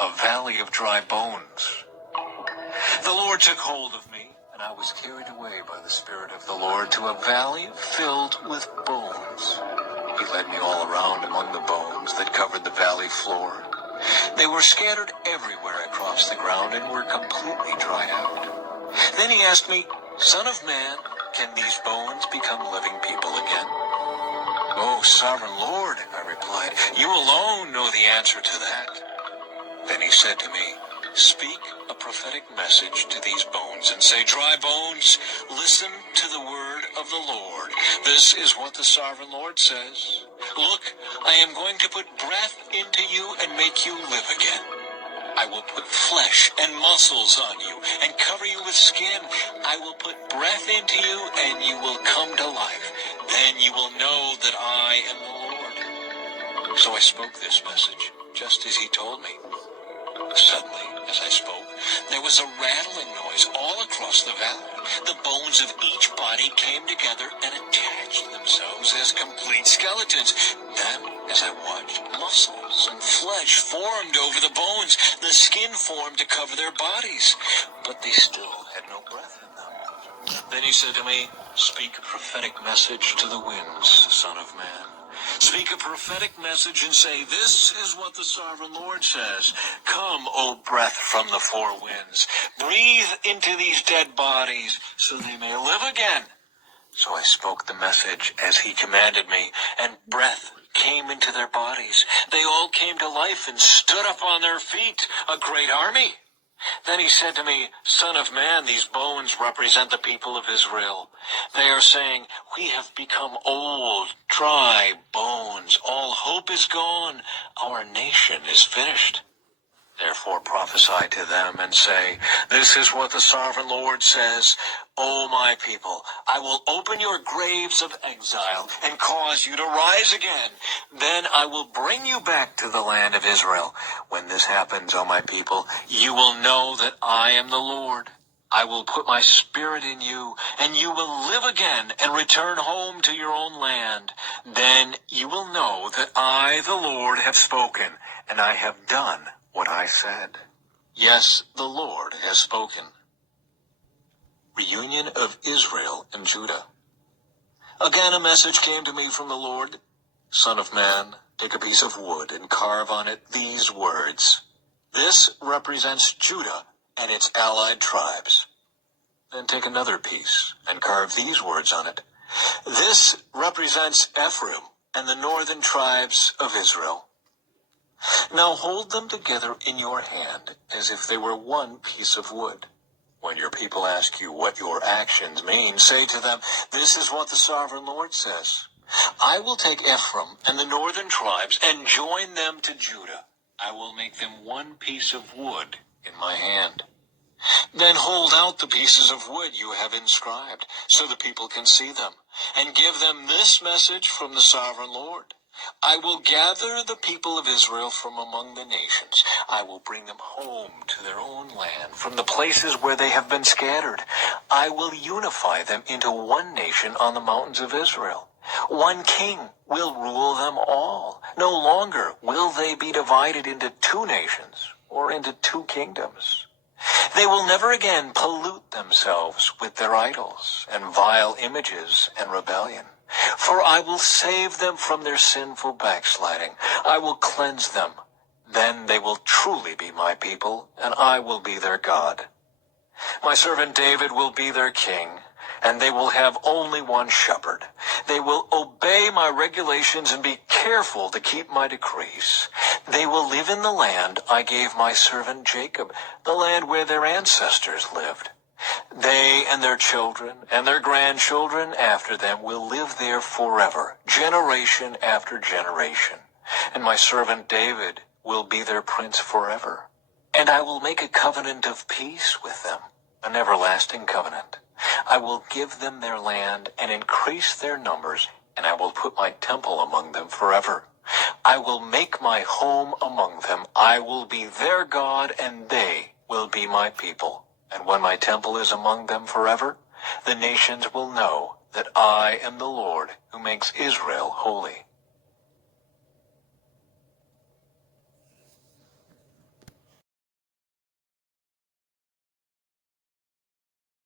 a valley of dry bones. The Lord took hold of me, and I was carried away by the Spirit of the Lord to a valley filled with bones. He led me all around among the bones that covered the valley floor. They were scattered everywhere across the ground and were completely dried out. Then he asked me, "Son of man, can these bones become living people again?" "Oh, sovereign Lord," I replied, "you alone know the answer to that." Then he said to me, "Speak a prophetic message to these bones and say, 'Dry bones, listen to the word of the Lord. This is what the sovereign Lord says. Look, I am going to put breath into you and make you live again. I will put flesh and muscles on you and cover you with skin. I will put breath into you and you will come to life. Then you will know that I am the Lord.'" So I spoke this message, just as he told me. Suddenly, as I spoke, there was a rattling noise all across the valley. The bones of each body came together and attached themselves as complete skeletons. Then, as I watched, muscles and flesh formed over the bones. The skin formed to cover their bodies, but they still had no breath in them. Then he said to me, "Speak a prophetic message to the winds, Son of man. Speak a prophetic message and say, 'This is what the sovereign Lord says. Come, O breath from the four winds. Breathe into these dead bodies so they may live again.'" So I spoke the message as he commanded me, and breath came into their bodies. They all came to life and stood up on their feet, a great army. Then he said to me, "Son of man, these bones represent the people of Israel. They are saying, 'We have become old, dry bones. All hope is gone. Our nation is finished.' Therefore prophesy to them and say, 'This is what the sovereign Lord says. O my people, I will open your graves of exile and cause you to rise again. Then I will bring you back to the land of Israel. When this happens, O my people, you will know that I am the Lord. I will put my spirit in you, and you will live again and return home to your own land. Then you will know that I, the Lord, have spoken, and I have done what I said.'" Yes, the Lord has spoken. Reunion of Israel and Judah. Again a message came to me from the Lord. "Son of man, take a piece of wood and carve on it these words. 'This represents Judah and its allied tribes.' Then take another piece and carve these words on it. 'This represents Ephraim and the northern tribes of Israel.' Now hold them together in your hand as if they were one piece of wood. When your people ask you what your actions mean, say to them, 'This is what the sovereign Lord says. I will take Ephraim and the northern tribes and join them to Judah. I will make them one piece of wood in my hand. Then hold out the pieces of wood you have inscribed, so the people can see them, and give them this message from the sovereign Lord. I will gather the people of Israel from among the nations. I will bring them home to their own land from the places where they have been scattered. I will unify them into one nation on the mountains of Israel. One king will rule them all. No longer will they be divided into two nations or into two kingdoms. They will never again pollute themselves with their idols and vile images and rebellion. For I will save them from their sinful backsliding. I will cleanse them. Then they will truly be my people, and I will be their God. My servant David will be their king, and they will have only one shepherd. They will obey my regulations and be careful to keep my decrees. They will live in the land I gave my servant Jacob, the land where their ancestors lived. They and their children and their grandchildren after them will live there forever, generation after generation. And my servant David will be their prince forever. And I will make a covenant of peace with them, an everlasting covenant. I will give them their land and increase their numbers, and I will put my temple among them forever. I will make my home among them. I will be their God, and they will be my people. And when my temple is among them forever, the nations will know that I am the Lord who makes Israel holy.